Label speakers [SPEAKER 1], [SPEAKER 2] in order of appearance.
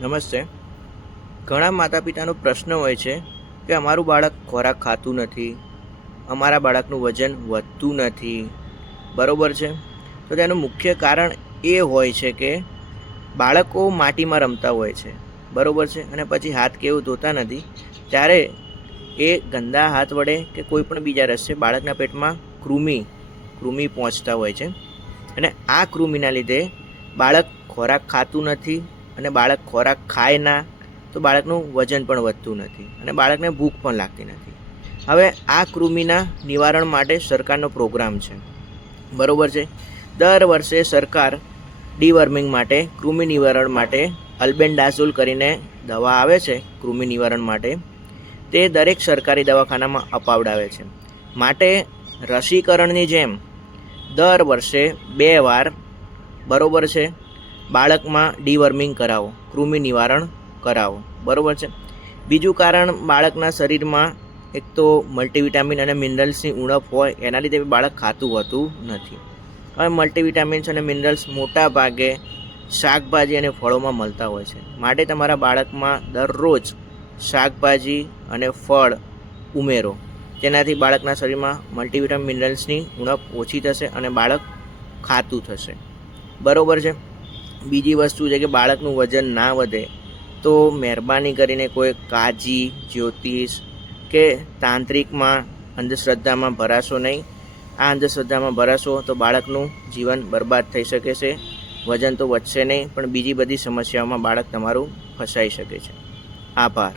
[SPEAKER 1] નમસ્તે. ઘણા માતા પિતાનો પ્રશ્ન હોય છે કે અમારું બાળક ખોરાક ખાતું નથી, અમારા બાળકનું વજન વધતું નથી. બરાબર છે? તો તેનું મુખ્ય કારણ એ હોય છે કે બાળકો માટીમાં રમતા હોય છે. બરાબર છે? અને પછી હાથ કેવું ધોતા નથી. ત્યારે એ ગંદા હાથ વડે કે કોઈ પણ બીજા રસ્તે બાળકના પેટમાં કૃમિ કૃમિ પહોંચતા હોય છે. અને આ કૃમિના લીધે બાળક ખોરાક ખાતું નથી અને બાળક ખોરાક ખાય ના, તો બાળકનું વજન પણ વધતું નથી અને બાળકને ભૂખ પણ લાગતી નથી. હવે આ કૃમિના નિવારણ માટે સરકારનો પ્રોગ્રામ છે. બરોબર છે? દર વર્ષે સરકાર ડીવર્મિંગ માટે, કૃમિ નિવારણ માટે અલ્બેન્ડાઝોલ કરીને દવા આવે છે, કૃમિ નિવારણ માટે. તે દરેક સરકારી દવાખાનામાં અપાવડાવે છે. માટે રસીકરણની જેમ, દર વર્ષે બે વાર, બરોબર છે? બાળકમાં ડીવર્મિંગ કરાવો, કૃમિ નિવારણ કરાવો. બરોબર છે? બીજું કારણ બાળકના શરીરમાં એક તો મલ્ટીવિટામિન અને મિનરલ્સની ઉણપ હોય, એના લીધે બાળક ખાતું હોતું નથી. હવે મલ્ટીવિટામિન્સ અને મિનરલ્સ મોટા ભાગે શાકભાજી અને ફળોમાં મળતા હોય છે. માટે તમારા બાળકમાં દરરોજ શાકભાજી અને ફળ ઉમેરો. તેનાથી બાળકના શરીરમાં મલ્ટીવિટામિન મિનરલ્સની ઉણપ ઓછી થશે અને બાળક ખાતું થશે. બરાબર છે? બીજી વસ્તુ છે કે બાળકનું વજન ના વધે, તો મહેરબાની કરીને કોઈ કાજી જ્યોતિષ કે તાંત્રિકમાં અંધશ્રદ્ધામાં ભરાશો નહીં. આ અંધશ્રદ્ધામાં ભરાશો તો બાળકનું જીવન બરબાદ થઈ શકે છે. વજન તો વધશે નહીં, પણ બીજી બધી સમસ્યાઓમાં બાળક તમારું ફસાઈ શકે છે. આભાર.